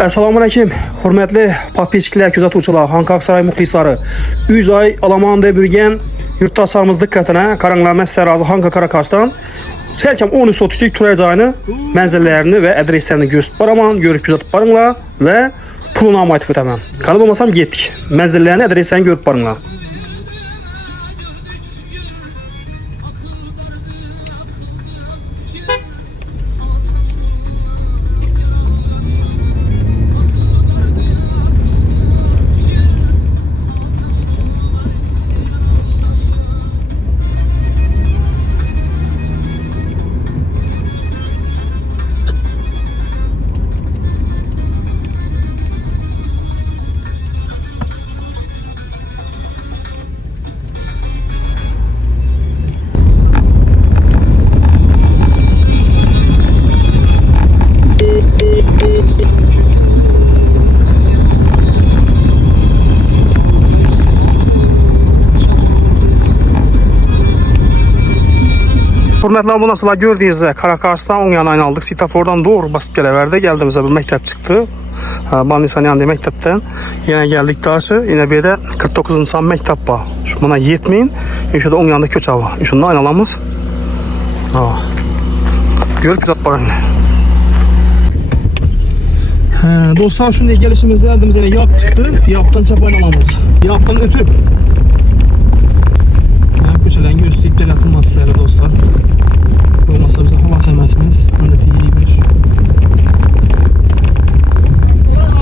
Assalamualaikum, hörmətli podpisçilər, kuzatuvchilar, Xanqa Aksaray muxlisləri. 3 ay Alamanda bürgən yurttaşlarımız diqqətinə Qaranqaməd Sərazı Xanqa Qarakaşdan Sərkəm 13 sotuqlik turacağını, mənzillərini və adreslərini göstərib baraman, görüb kuzatıb barınlar və pulunu amaytıb ötəməm. Qalıb olmasam getdik. Mənzillərini, adreslərini görüb barınlar. Hürmetler, bu nasıl gördüğünüzde Karakaş'tan onun yanına aldık. Sitafordan doğru basıp geleverdi. Geldiğimizde bir mektep çıktı. Banlisan yanında mektepten. Yine geldik taşı. Yine bir de 49 insan mektep var. Şu buna yetmeyin. Şurada onun yanında köç var. Şundan aynalamız. Görüp güzel parayı. Dostlar, şimdi gelişimizde elimizde yap çıktı. Yaptan çap aynalamız. Yaptan ötüp. Köçelen gösterip de yakınmaz sizlere dostlar. Olmasa bize hava çemezmiz. Ondaki iyi bir.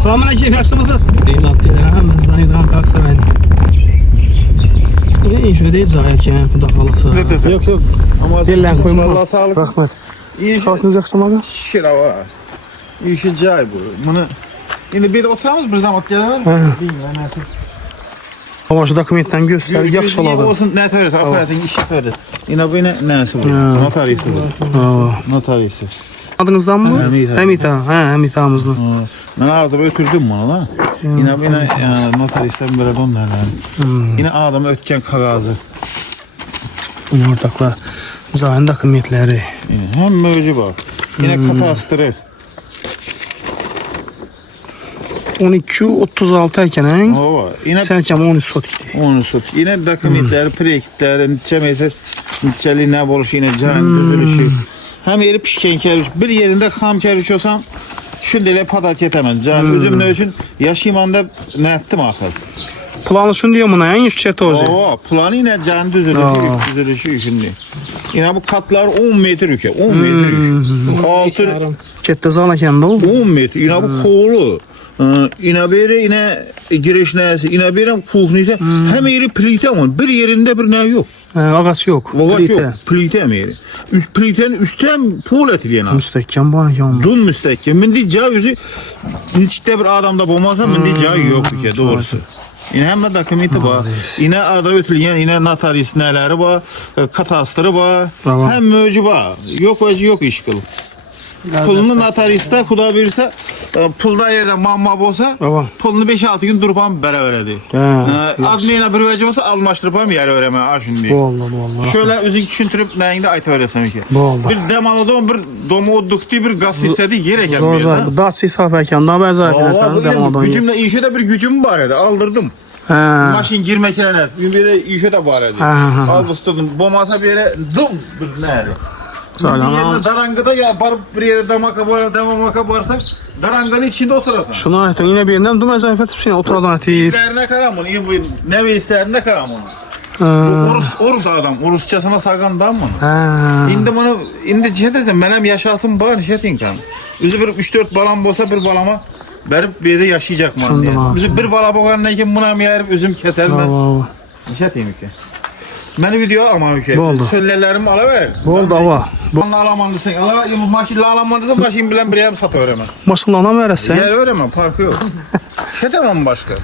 Selamünaleyküm, yaxşımısınız? Deyil attılar, hem sizden daha kalksayın. İyi şöyle değil zaten, bu da kalırsa. Yok. Dellen koyma. Allah sağlık. Rahmet. İyi. Sağlıkınız yaxşı mı? Şükür var. İyi cay bu. Bunu yine bir de oturamız bir zaman gelir. Ama şu dokumentten göster, yaxşı oladı. Olsun, ne töresi, aparatın işi töresi. Yine bu yine nesi bu? Notarisi bu. Notarisi. Adınızdan mı? Hamit ağa. Hamit ağamızdan. Ben ağzıma ötürdüm bunu da. Yine bu yine notaristen böyle donlar. Yine adamı ötken kağızı. Ortaklar. Zahin dokumentleri. Hem mövcü var. Yine katastırı. 12-36 erken yine Sərkəm 13 sotikdi. 10 sot. Yine dokumentleri, projektleri, nitçeli ne oluşu, yine can düzülüşü. Hem yeri pişken kerviç, bir yerinde ham kerviç olsam şundele padak etemem. Can özüm ne için yaşayımanda ne ettim akıl. Planı şunu diyor buna, yani üç çete olacak. Planı yine can düzülüşü şimdi. Yine bu katlar 10 metre yüke, 10 metre yüke. Altı Çette zalakende o. 10 metre. Yine bu kolu. Yine biri yine giriş neyse, yine biri kuhniyse hem yeri plite ama bir yerinde bir ne yok. Ağaç yok. Ağaç yok. Plite mi yeri? Plitenin üstten pul etiliyen abi. Müstehkem bana yan. Dun müstehkem. Mindi cavüzü içte bir adamda bulmazsa mindi cavü yok ki doğrusu. Yine hem de dokumenti var. Yine adı ötülüyen yine notaris neleri var, katastırı var. Hem mövcü var. Yok vacı yok iş kılı. Pulunu notariste kuda verirse pulda yerden mamma olsa pulunu 5-6 gün durupam beraberdi. Admiyene bir vecih olsa almaştırıpam yer öğrenme şimdi. Vallahi. Şöyle özün düşüntürüp neyinde ayet öğretsem ki. Bir demalıdan bir domu odduktu bir gaz sisedi yere gelmiyor. Zor. Daha sisaf erken daha ben zaten. Gücümle işe bir gücüm var idi. Aldırdım. Maşin girmek yerine bir de işe de var idi. Al busturdum. Bomasa bir yere zum bir nerede. Bir yerine darangada ya bir yere damaka varsak daranganın içinde oturasın. Şunu ayettin yine bir yerinden dum acayip etip seni oturadan atayım. İlerine karam bunu. Ne ve isterine karam onu. Orus adam. Orusçasına sagan dam bunu. Şimdi bunu şimdi şey desem benim yaşasın bana şey tinkan. Üzü bir 3-4 balam olsa bir balama verip bir de yaşayacak mı? Üzü bir bala boğanlayken buna mı yarıp üzüm keser mi? Şey tinkan ki. Beni video almam ki. Söylelerimi alıver. Oldu ama. Bana alamandısın. Maşinle alamandısın. Maşin bilen bir yere satı öğrenmem. Maşınla mı verirsen? Yer öğrenmem. Farkı yok. Şey demem başka.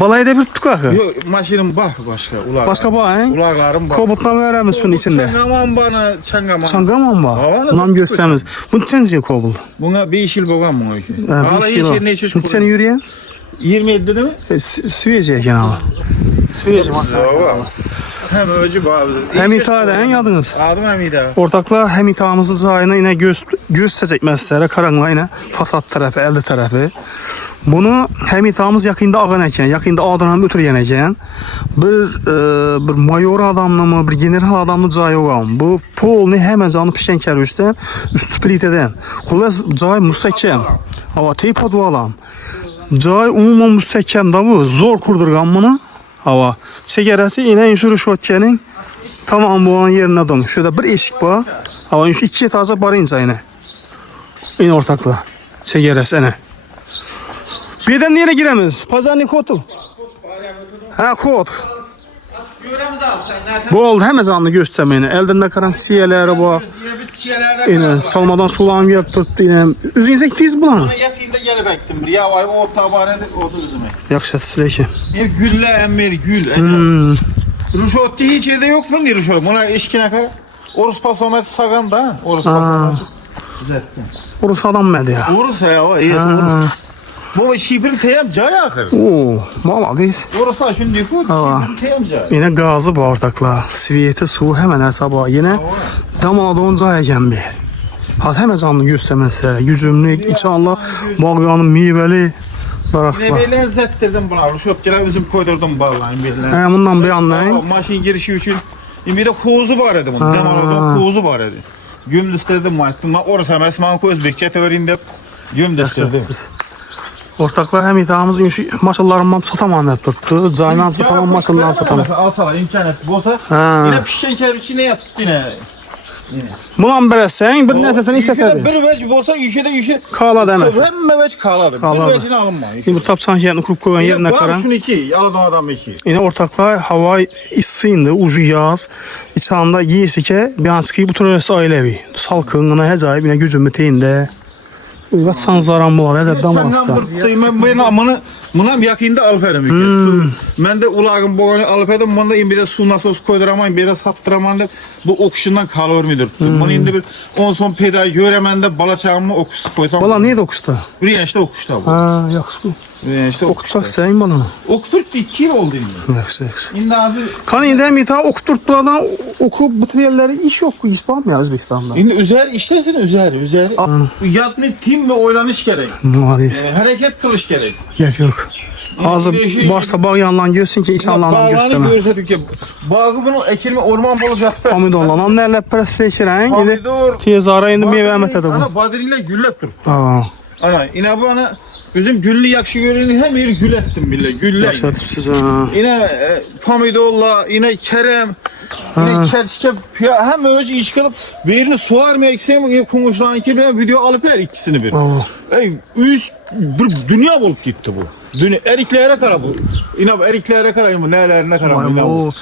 Balayı da bir tukakı. Yok maşinin başka. Ulak. Başka bağ he? Ulaklarım var. Kobutla mı veremiz şunun içinde? Çangaman bana çangaman. Çangaman var. Bundan gösteremiz. Bu neçenci kobul? Buna 5 yıl boğan mı o işi? Hala hiç yerine hiç kuruyor. Neçeni yürüyen? 27 değil mi? Süveyce genel. Süveyce maşallah. hem öcü bağlı. Hem itaden yadınız. Adım hem ida. Ortaklar hem itamızı cayına yine göstecek meselelere karanlığa yine fasad tarafı, elde tarafı. Bunu hem itamız yakında ağan eken, yakında ağdan ötürüyen eken. Bir mayor adamla mı, bir general adamla cayı olan. Bu polunu hemen canı pişen kerüçten, üstü pliteden. Kullas cay müstehkem. Hava teyp adı alam. Cay umuman müstehkem da bu. Zor kurdurgan bunu. Hava. Çekeresi yine inşuru şotkenin tamam bu olan yerine adam. Şurada bir eşik var. Hava iki taze barınca yine. Yine ortakla. Çekeresi yine. Birden nereye giremiz? Pazarlık kodu. Ha kod. Göremiz abi sen. Bu oldu hemen canlı göstermeyini. Elden karan çiyeleri bu. Yine salmadan sulan gelip tuttu yine. Üzgünse gittiyiz bulan. Yakında gelip ektim. Ya ay o tabarı oldu bizim. Yakışat sileki. Gülle emir gül. Ruşot hiç yerde yok mu ruşot? Buna eşkine kadar. Orus pasomet sagan da. Orus pasomet. Düzelttim. Orası adam mıydı ya? Orus ya o. İyi orus. Bu şibrin teyem cay akır. Oo, maladıyız. Orus da şimdi yıkıyor. Şibrin teyem cay. Yine gazı bu ortakla. Sviyeti su hemen hesaba. Yine damada onca egen bir. Hat hemen canlı göstermesi. Gücümlük, içanla, bağyanın meyveli. Ne böyle lezzettirdim buna. Ruşot gelen bizim koydurdum bağlayın. Bundan bir anlayın. Maşin girişi için. Bir de kozu var idi bunun. Demalada kozu var idi. Gümdüstirdim maçtım. Orası mesman koz bekçe teorinde gümdüstirdim. Ortaklar hem idamız maşallarından satamam hep tuttu. Cayman satamam, maşallarından satamam. Alsala imkanet bolsa yine pişen kerçi ne yatıp yine. Bundan beri sen bir nesesen işletedi. Bir vec bolsa yüşede Kala demez. Hem vec kaladı. Bir vecini alınma. Bu tapsan yerini kurup koyan yerine karan. Şunu iki, aladım adam iki. Yine ortaklar hava ısıyındı, ucu yaz. İçanda giysi ki bir an sıkıyı bu tür ailevi. Salkınına hecayip yine gücümü teyinde. Uygat sanzaran bu arada da masa. Ben amını bunam yakında alıp edim. Ben de ulağım boğanı alıp edim. Ben de bir de su nasos koyduramayım, bir de sattıramayım da bu okuşundan kalır mıdır? Bunu indi bir 10 son pedal göremen de bala çağımı okusu koysam. Bala niye de okuştu? Bir yaşta okuştu bu. Ha, yakışıklı. İşte okutsak sen balını. Okuturt 2 yıl oldu indi. Yakışıklı. İndi abi. Kan indi mi ta okutup buradan okup bu yerleri iş yok ku ispam ya Özbekistan'da. İndi üzer işlesin üzer. Yatma tim ve oynanış gerek. Muhalif. Hareket kılış gerek. Yok. Ağzı varsa bağ yanlan görsün ki iç anlamını gösterme. Bağlarını görse ki bağı bunu ekilme orman bolu yaptı. Pomidorla annerle presleşiren Pomidor. gidi tiyazara indi meyve emete de bu. Ana badiriyle güllek dur. Aa. Ana ina bu ana bizim güllü yakşı görünü hem bir gül ettim bile gülle. Yaşatırsız ha. Yine pomidorla yine kerem yine kerçke hem öyle iş kalıp birini suar mı eksem konuşulan iki bir video alıp her ikisini bir. Üst bir dünya bulup gitti bu. Dünya eriklere kara bu. Yine eriklere kara bu nelerine kara bu.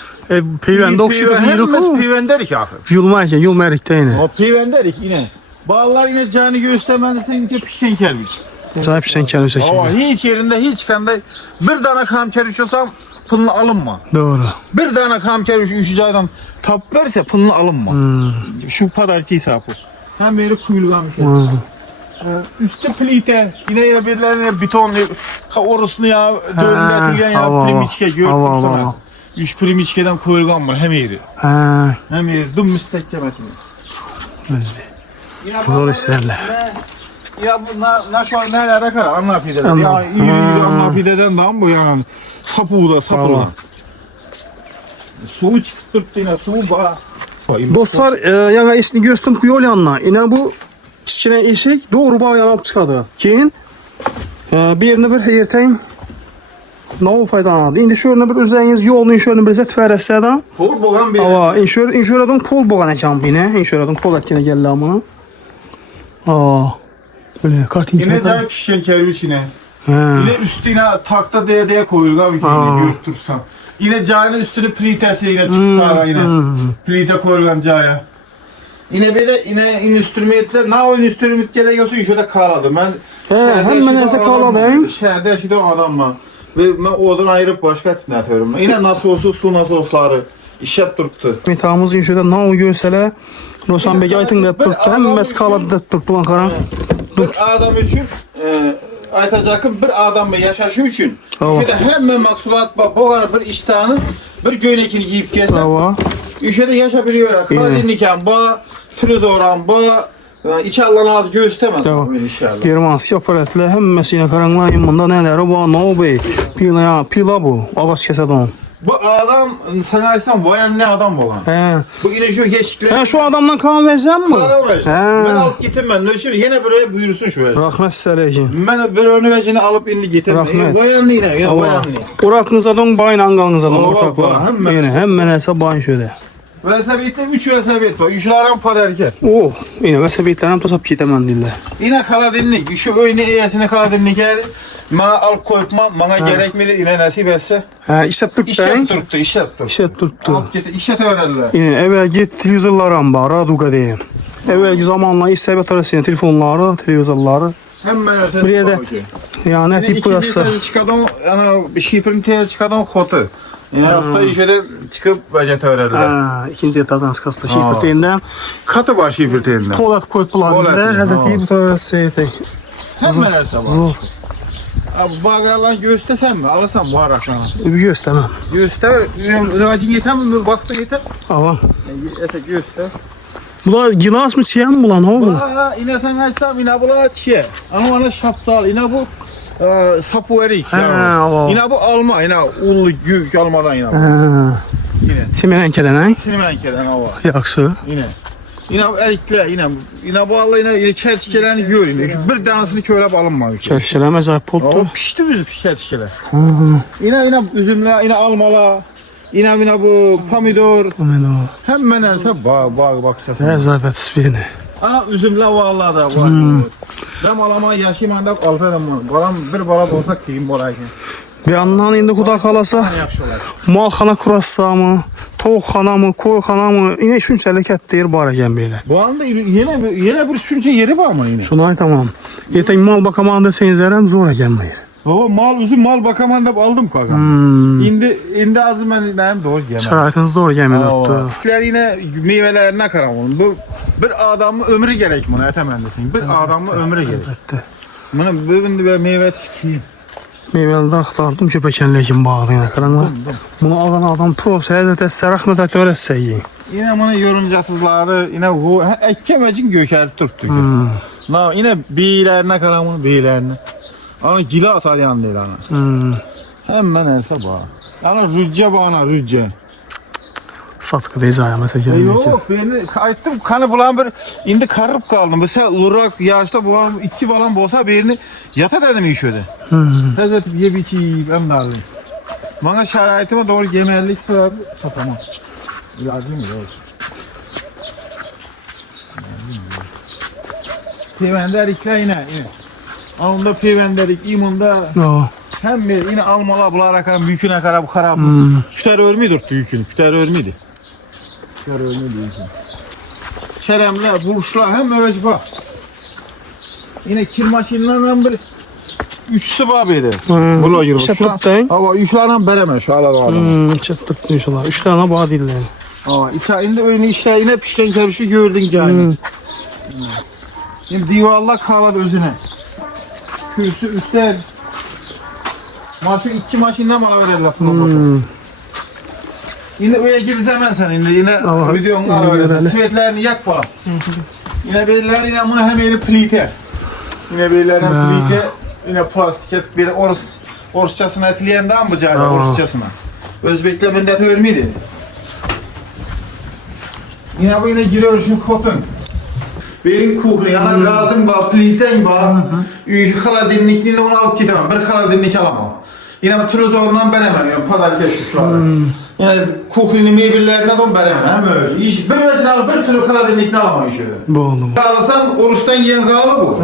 Peyvende okşudu yürük. Peyvenderik ahır. Yulma erikte yine. O peyvenderik yine. Bağlar yine canı göstermezsin ki pişen kelbik. Cahil pişen kelbik Ama hiç yerinde hiç kanda bir tane kam kelbik olsam pılını alınma. Doğru. Bir tane kam kelbik üşücaydan tap verse pılını alınma. Şu padarki hesabı. Hem beri kuyulgan bir şey. Üstü plite yine birilerine betonlu orasını ya dönüldürgen ya primiçke gördüm sana. Üç primiçkeden kuyulgan var hem yeri. Hem yeri dum müstekkemetini. Zor işlerle. Ya bu naşo nelere kadar anlapideden. Ya iri anlapideden daha bu yani. Sapıda. Suyu çıktırttı yine suyu bağ. Dostlar yana işini göstüm ku yol yanına. Yine bu kichkina eşek doğru bağ yanıp çıkadı. Keyin birini bir erteň nol faydalanadi. Endi şu yerine bir o'zingiz yo'lni inshorni bir zet berasizdan. Pol bo'lgan bir. Ava, inshoradan pol bo'lgan ekan buni. Inshoradan pol etgan ekanlar buni. Böyle kartinka. Yine can pişen kerviç yine. Yine üstüne takta diye koyulgan bir kere götürsem. Yine cayın üstüne plitesi yine çıktı yine. Plite koyulgan caya. Yine böyle yine instrümentler, ne o instrument gerekiyorsa şöyle kaladı. Ben hemen neyse kaladı. Şehirde yaşadığım adamla ve ben odan ayırıp başka tünetıyorum. Yine nasıl olsa su nasıl olsaları işe duruptu. Metamız inşoda ne o görsele Rosanbek aytın da duruptu. Hem mes kaladı da duruptu lan karan. Bir adam için aytacakım bir adam yaşaşı üçün. Tamam. Şöyle hemen mahsulat bak, boğanı bir iştahını, bir göynekini giyip gelsen. Bravo. Şöyle yaşabiliyor. Karadeniken bu, trüzoran bu, içi Allah'ın adı göstermez. Tamam. İnşallah. Germanski aparatla hemmesine karanlayın bunda neleri var, ne bey? Pila bu, ağaç kesedon. Bu adam, sana aytsam bayan ne adam bu lan? He. Bu yine şu geçikler. He şu adamdan kan vereceğim mi? Ben alıp gittim ben. Ne şimdi yine buraya buyursun şöyle. Rahmet selekin. Ben bir önüvecini alıp indi getirdim. Rahmet. Bayanlı yine bayanlı. Orakınıza don, bayın angalınıza don Allah ortaklar. Allah, Hemen hesap bayın şöyle. Vesebiyette 3 vesebiyet var. 3 laran paderker. Oh, yine vesebiyetlerim tosap gitemem dille. Yine kaladinlik. Şu öyle iyesine kaladinlik geldi. Bana al koyupma, bana gerekmedi. Yine nasip etse. He, işlet tuttu. İşlet tuttu, işlet tuttu. İşlet tuttu. Alıp getir, işlete verirler. Yine evvelki televizorlarım var, Raduga deyin. Evvelki zamanla isabet arasında telefonları, televizorları. Hemen öyle Bir yerde yani tip burası. İkinci çıkardım, yani şifrin tezi çıkardım kotu. Yani hasta şöyle çıkıp vecete verirler. Ha, ikinci etazans kasta şifretinden. Katı var şifretinden. Polat koydular bir de. Hazreti bu tarafı Hemen her sabah. Abi bağırlan göstersen mi? Alasam bu arakana. bir göstermem. Göster. Ünevacın yeter mi? Vakti yeter. Tamam. Ese göster. Bunlar gilas mı çiğen mi lan oğlum? Aa, yine sen açsam yine bu la çiğ. Ama bana şaptal. Yine bu sapu erik. Ha, Yine bu alma. Yine ullu gök almadan yine bu. Ha. Yine. Semen keden Sinemenkeden hava. Yaksı. Yine. Yine bu erikler yine bu Allah yine kerçikelerini gör yine. Şu bir tanesini köylep alınma. Çerşeleme zayıf oldu. O pişti bizim kerçikeler. Yine üzümler, yine almalar. Yine bu pomidor. Hemen herse bakacağız. Ne zayıf ismini. Ana üzümler vallahi da var. Ben alama yaşayayım anda alfadım. Balam bir bala olsa kıyım bolayken. Bir andan indi kuda kalasa Yaxşılar. malxana kurassa mı, tovuqxana mı, koyxana mı, yine şunçəlik ətdir var ekan belə. Bu anda yine bir sürünce yeri var mı yine? Şunu tamam. Yetek mal bakamanda senzərəm zor ekanmayır. O üzüm mal bakamanda aldım kanka. İndi azı ben doğru yemem. Şəraitiniz doğru gəlmir otdu. Yine meyvelerine karamın. Bu bir adamın ömrü gerek buna etemendesin. Bir adamın ömrü gerek. Buna böyle meyve çıkayım. Meyvələrdə axtardım köpəkənləkin bağlıyına qaranlar. Bunu alan adam prosaya zətəsə rəhmət et öyrətsəyi. Yine bunu yoruncasızları yine bu ekkemecin gökerip tuttu. Yine beylerine karamın beylerine. Ana gila asaryan değil ana. Hemen else bağ. Ana rücce bağına rücce. Satkı deyəcəyəm məsələn. Yok beni kayıttım kanı bulan bir indi karıp kaldım. Mesela lurak yağışta bulan iki balan bolsa birini yata dedim iş öde. Tezet ye biçi emdarlı. Bana şeraitime doğru yemellik sebebi satamam. Lazım mı? Pevenderikler yine. Onda pevenderik imunda hem bir yine almalar bularak hem mümküne kadar bu karab. Küter örmüdür yükün. Küter örmüdür. Küter örmüdür yükün. Keremler, buruşlar hem öveci bak. Yine kirmaşinlerden bir üçsü var beydi. Bula girmiş. Şapıttın. Ama üçlerden bereme şu aladı. Çıttık inşallah. 3 tane bağ dillər. Ama içerinde öyle işler yine pişten kermişi gördün canım. Şimdi divarlar kağladı özüne. Kürsü üstte. Maçı iki maçından bana verirler. Yine öyle giririz hemen sen yine videonun alıverirsen. Sivetlerini yak falan. Yine beyler yine bunu hem eli plite. Yine beyler hem plite. Yine plastik et. Bir Orsçasına etleyen daha mı bu cahil Orsçasına? Özbekler bende de vermiydi. Yine bu yine giriyor şu kotun. Benim kuhru yana gazım var, pliten var. Üç kaladinlikliğini onu alıp gidemem. Bir kaladinlik alamam. Yine bu truzorundan veremem. Yani padarkeş şuşları. Yani kuhrini meyvelerine de veremem. Hem öyle. Bir vecin alıp bir türlü kaladinlikini alamam şöyle. Bu oldu. Alırsam Oruç'tan yiyen galı bu.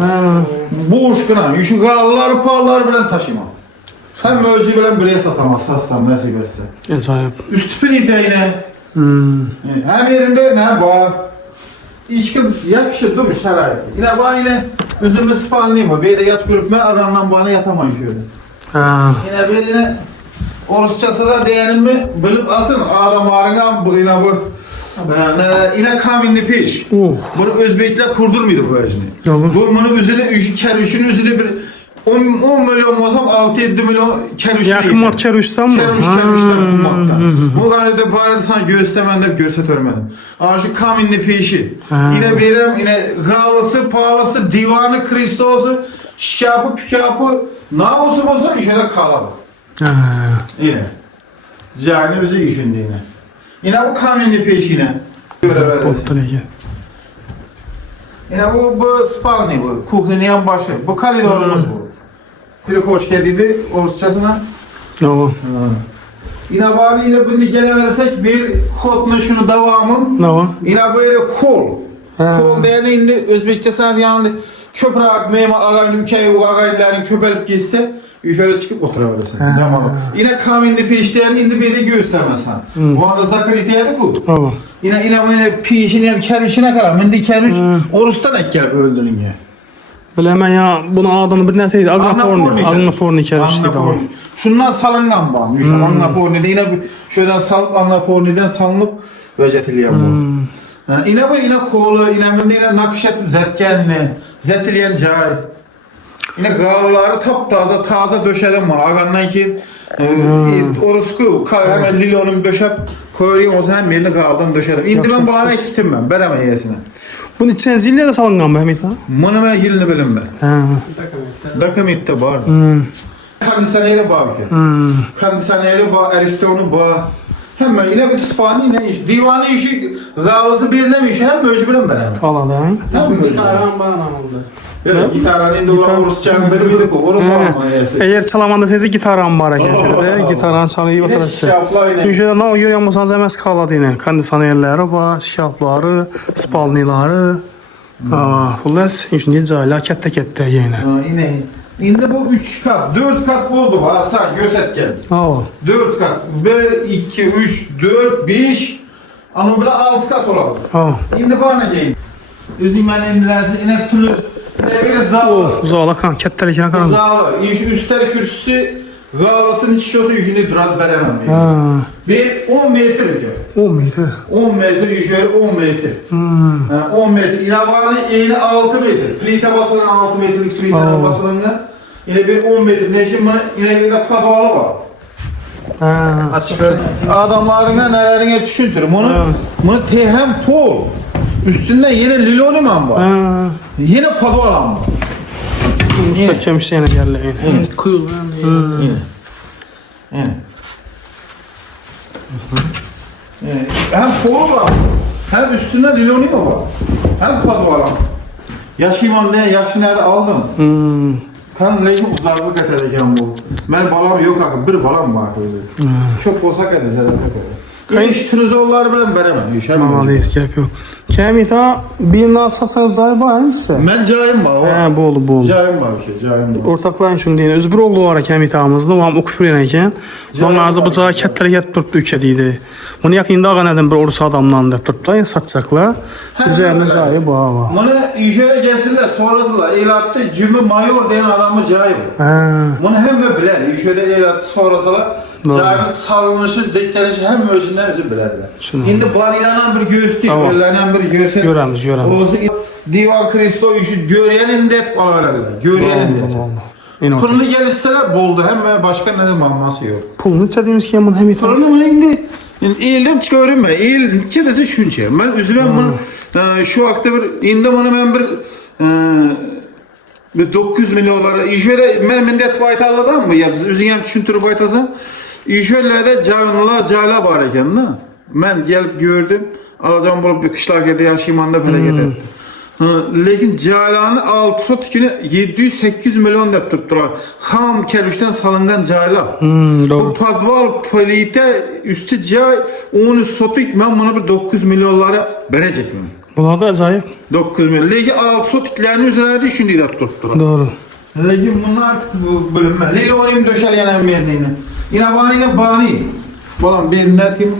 Bu uçkuna. Şu galıları pahalıları bilen taşımam. Hem ölçü bilen bireye satamaz. Satsam nasip etse. Acayip. Üstü plite yine. Hem yerinde ne bağ. İşkim yakışır değil mi şerait? Yine bana yine üzümü spawnlayayım mı? Beyde yat görüp ben adamdan bana yatamayım şöyle. Yine bir yine Oruççası da değerini bilip asın adam arıgan bu yine bu yine kaminli piş. Bunu Özbekler kurdurmuydu bu özünü. Bu bunun üzerine kervişin üzerine bir 10 milyon olsam 6-7 milyon kerüşne. Yakın mat kerüşten mi? Kerüşten kummakta. Bu kadar bari sana göstermen de göstermedim. Şu kaminli peşi. Yine verem, yine galısı, pahalısı, divanı, kristosu, şapı, pikapı, namusu olsa işe kalalı. Yine. Cani özü işinde yine. Yine bu kaminli peşi yine. Yine bu spalni bu. Kuhnenin yan başı. Bu koridorumuz bu. Biri hoş geldiydi Orsçasına. Tamam. Yine bari yine bunu gene versek bir kodlu şunu devamı. Tamam. Yine böyle kol. Kol değerli indi Özbekçe sanat yanında köprek meyma ağaylı ülkeyi bu ağaylıların köpelip geçse şöyle çıkıp oturabilirsin. Tamam. Yine kaminli peşlerini indi beni göstermezsen. Bu anda zakır ihtiyacı ku. Tamam. Yine pişini hem kerişine kadar. Mindi keriş Orus'tan ek gelip öldürün ya. Bilemem ya bunu adını bir neseydi? Agnaporni kerişti tamam. Şundan salıngan bağım. Agnaporni'de yine şöyle salıp Agnaporni'den salınıp vejetiliyen bu. Yine bu yine kolu, yine nakış etip zetiliyen cay. Yine gavruları taze döşelim var. Agandan ki orosku hemen lilonum döşep koyuyorum o zaman hem yerine gavrudan döşelim. İndi ben bana ektim ben. Bereme yesine. Bunun içine zilliye de salıngan mı Hamit ha? Bunu ben yılını bilim ben. Dakamitte var. Kondisiyoneri var ki. Kondisiyoneri var, Aristo'nu var. Hemen yine bir spani ne iş? Divanı işi, gavlusu birlemiş. Hem böyle bilim ben. Kaladı ha? Hem böyle. Gitarın bağlanıldı. Evet, gitarın indi olan Orusçanın bölümüydü ki. Orus alma yesi. Eğer çalamanda sizi gitarın var hareketinde. Gitarın çalıyı oturası. Çünkü ne o yürüyemezseniz hemen kaladı yine. Kondisiyonерleri var, şapları, spalniları. Fulles, şimdi cayla kette yine. Yine. Şimdi bu 3 kat, 4 kat oldu. Sen gözetken. 4 kat. 1, 2, 3, 4, 5. Ama böyle 6 kat olabilir. Şimdi bana gelin. Üzüm ben yine türlü bir zalı. Zalı kan, kettelikine karan. Zalı. Üstleri kürsüsü, gavlasının içiyorsa yüzünde durat veremem. Bir 10 metre diyor. 10 metre. 10 metre, yüzüyor 10 metre. 10 metre. İlavanı eğini 6 metre. Plite basılan 6 metrelik plite basılanına. Yine bir 10 metre. Neşin bana yine bir de padalı var. Açık adamlarına nelerine düşüntürüm. Bunu hem pol. Üstünde yine lilonium var. Yine padalı var. Müstakkem Hüseyin'e geldi yine. Kuyul. Yine. Hem pol var. Hem üstünde lilonium var. Hem padalı var. Yaşayman diye yakşı nerede aldım. Kan lehim uzaklık etedeken bu. Ben balam yok akı, bir balam var. Çok olsak edese de hiç trizolları bilen veremem. Malıyız, gerek yok. Kemita bir nasılsanız zay var mı size? Ben cahim var. Bu oldu. Cahim var bir şey, cahim var. Ortaklayın şunu deyin. Özbür oldu var kemitamızda. Vam o küfür ederken. Vam ağzı bıçağı ketterek durdu ülkediydi. Bunu yakında ağanadan bir orus adamdan da durdu. Satacaklar. Üzerine cahı bu hava. Bunu işe gelsinler sonrasında elattı cümle mayor diyen adamı cahim. Bunu hem de biler. İşe elattı sonrasında cahil salınışı, deklenişi hem ölçünden özür bilediler. Şimdi bariyanan bir göğüs değil. Öllenen bir göğüs. Göremiz. Divan Kristo işi göreyenin de et bağlarlar. Göreyenin de. Pırını gelişseler boldu. Hem başka ne de mamması yok. Pulunu içediğimiz ki yaman hem ithal. Pırını bana indi. Eğilden çıkarıyorum ben. Eğil içerisi şunca. Ben üzülen bunu şu akta bir indi bana ben bir 900 milyonlara işöyle ben mindet baytalıdan mı? Ya üzülen düşüntürü baytasa işöyle de cayla var eken da. Ben gelip gördüm. Alacağım bulup bir kışlakede yaşayımanda hareket etti. Lekin caylanı 6 sot günü 700-800 milyon deyip tuttular. Ham kerüşten salıngan cayla. Bu padval polite üstü cay 13 sotuk ben bunu bir 900 milyonlara verecek miyim? Bunlar da acayip. 900 milyon. Lekin 6 sotuklarının üzerine de şimdi deyip tuttular. Doğru. Lekin bunlar bölünmez. Lekin olayım döşelgen hem yerine. Yine bana yine bani. Balam bir netim.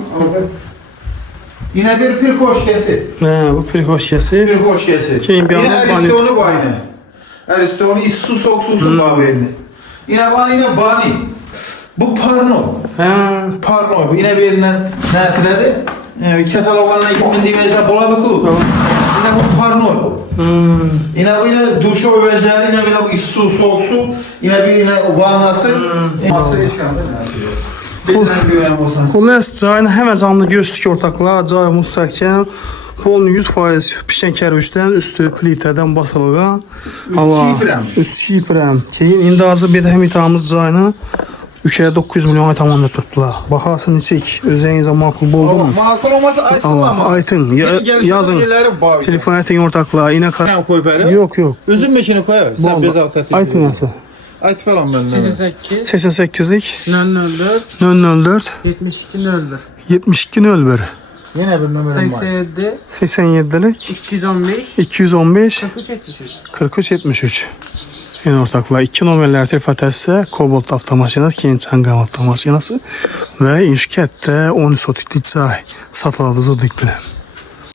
Yine bir pirkoşkesi. Bu pirkoşkesi. Pirkoşkesi. Yine Aristo'nu var yine. Aristo'nu issu soksusu var yine. Yine var yine bani. Bu parno. Parno. Yine verilen ne etkiledi? Kesal olanla 2000 dimeşe boladı ku. Yine bu parnol bu. Yine bu yine duşu öbeceği, yine bir su, soğuk su, yine bir vanası. Xullas cayını həmən canlı göstük ortaqlar. Cay müstəhkəm. Polnu 100% pişən kərvişdən, üstü plitədən basılğan. Hava üstü şiprəm. Keyin indi hazır bir də həm itamız cayını 3-900 milyon tamamda tutdular. Baxasın içik, özəyinizə makul boldu mu? Makul olmasa açsın ama. Aytın, yazın. Telefon etin ortaqlar, yine kar. Ne koy bari? Yok. Üzüm meşini koyar. Sen bez alt et. Aytın nasıl? Ayt falan benden. 88 88'lik 004 004 72 01 72 01 Yine bir numaram var. 87 87'lik 215 215 43 73 43 73. Yine ortaklar 2 nömrələr telefon Kobalt avtomaşinası, Kençanqam avtomaşinası və İnşkətdə 13 sotikli çay satıladığı bilən.